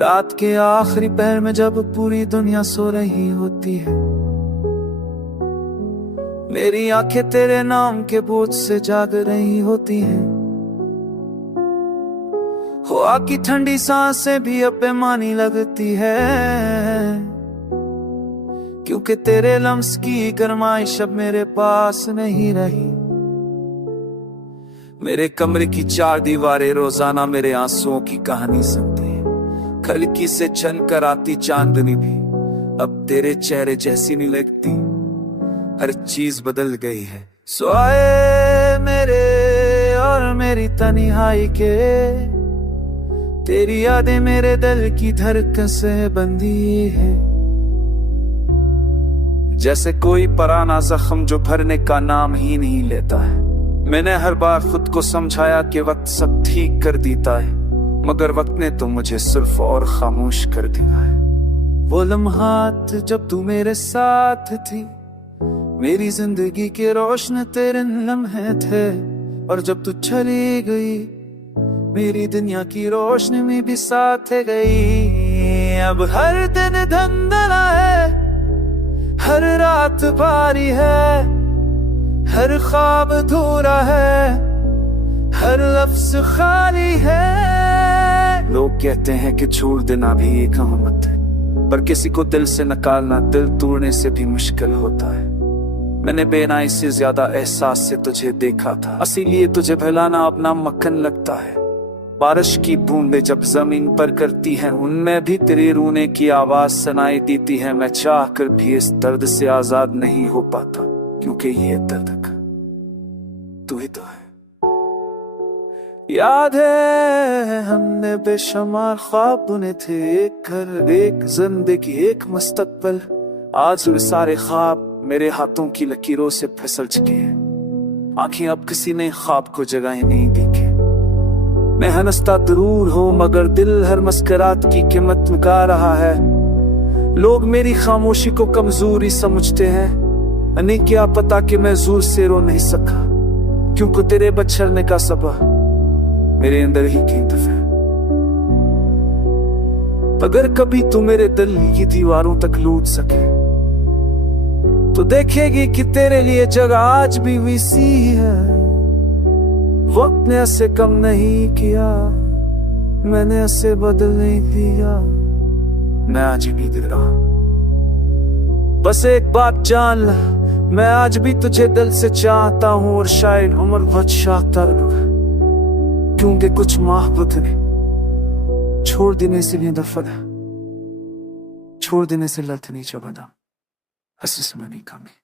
रात के आखिरी पहर में जब पूरी दुनिया सो रही होती है, मेरी आंखें तेरे नाम के बोझ से जाग रही होती हैं। हवा की ठंडी सांसें भी अब बेमानी लगती है, क्योंकि तेरे लम्स की गरमाइश अब मेरे पास नहीं रही। मेरे कमरे की चार दीवारें रोजाना मेरे आंसुओं की कहानी सुनती है। खिड़की से छन कर आती चांदनी भी अब तेरे चेहरे जैसी नहीं लगती। हर चीज बदल गई है। सोए मेरे और मेरी तन्हाई के, तेरी यादें मेरे दिल की धड़कन से बंधी है। जैसे कोई पुराना जख्म जो भरने का नाम ही नहीं लेता है। मैंने हर बार खुद को समझाया कि वक्त सब ठीक कर देता है, मगर वक्त ने तो मुझे सिर्फ और खामोश कर दिया है। वो लम्हात जब तू मेरे साथ थी, मेरी जिंदगी के रोशन तेरे लम्हे थे, और जब तू चली गई मेरी दुनिया की रोशनी में भी साथ गई। अब हर दिन धंधला है, हर रात भारी है, हर ख्वाब अधूरा है, हर लफ्ज खाली है। लोग कहते हैं कि छोड़ देना भी एक अहमत है, पर किसी को दिल से निकालना दिल तोड़ने से भी मुश्किल होता है। मैंने बेनाई से ज्यादा एहसास से तुझे देखा था, इसीलिए तुझे भुलाना अपना मक्खन लगता है। बारिश की बूंदें जब जमीन पर करती हैं, उनमें भी तेरे रोने की आवाज सुनाई देती है। मैं चाह कर भी इस दर्द से आजाद नहीं हो पाता, क्योंकि ये दर्द तू ही तो है। याद है हमने बेशुमार ख्वाब बुने थे, एक घर, एक जिंदगी, एक मुस्तकबिल। आज वे सारे ख्वाब मेरे हाथों की लकीरों से फिसल चुके हैं। आंखें अब किसी ने ख्वाब को जगह नहीं देखी। मैं हंसता जरूर हूँ, मगर दिल हर मुस्कुराहट की कीमत चुका रहा है। लोग मेरी खामोशी को कमजोरी समझते हैं, नहीं क्या पता कि मैं जोर से रो नहीं सका, क्योंकि तेरे बछड़ने का सबब मेरे अंदर ही की दफे। अगर कभी तू मेरे दिल की दीवारों तक लूट सके, तो देखेगी कि तेरे लिए जगह आज भी वैसी है। वक्त ने ऐसे कम नहीं किया, मैंने ऐसे बदल नहीं दिया। मैं आज भी दिल रहा, बस एक बात जान ला, मैं आज भी तुझे दिल से चाहता हूँ, और शायद उम्र भर चाहता रहूं, क्योंकि कुछ मोहब्बत ने छोड़ देने से नहीं दफना, छोड़ देने से लत नहीं चबदा, हंसी से नहीं कमी।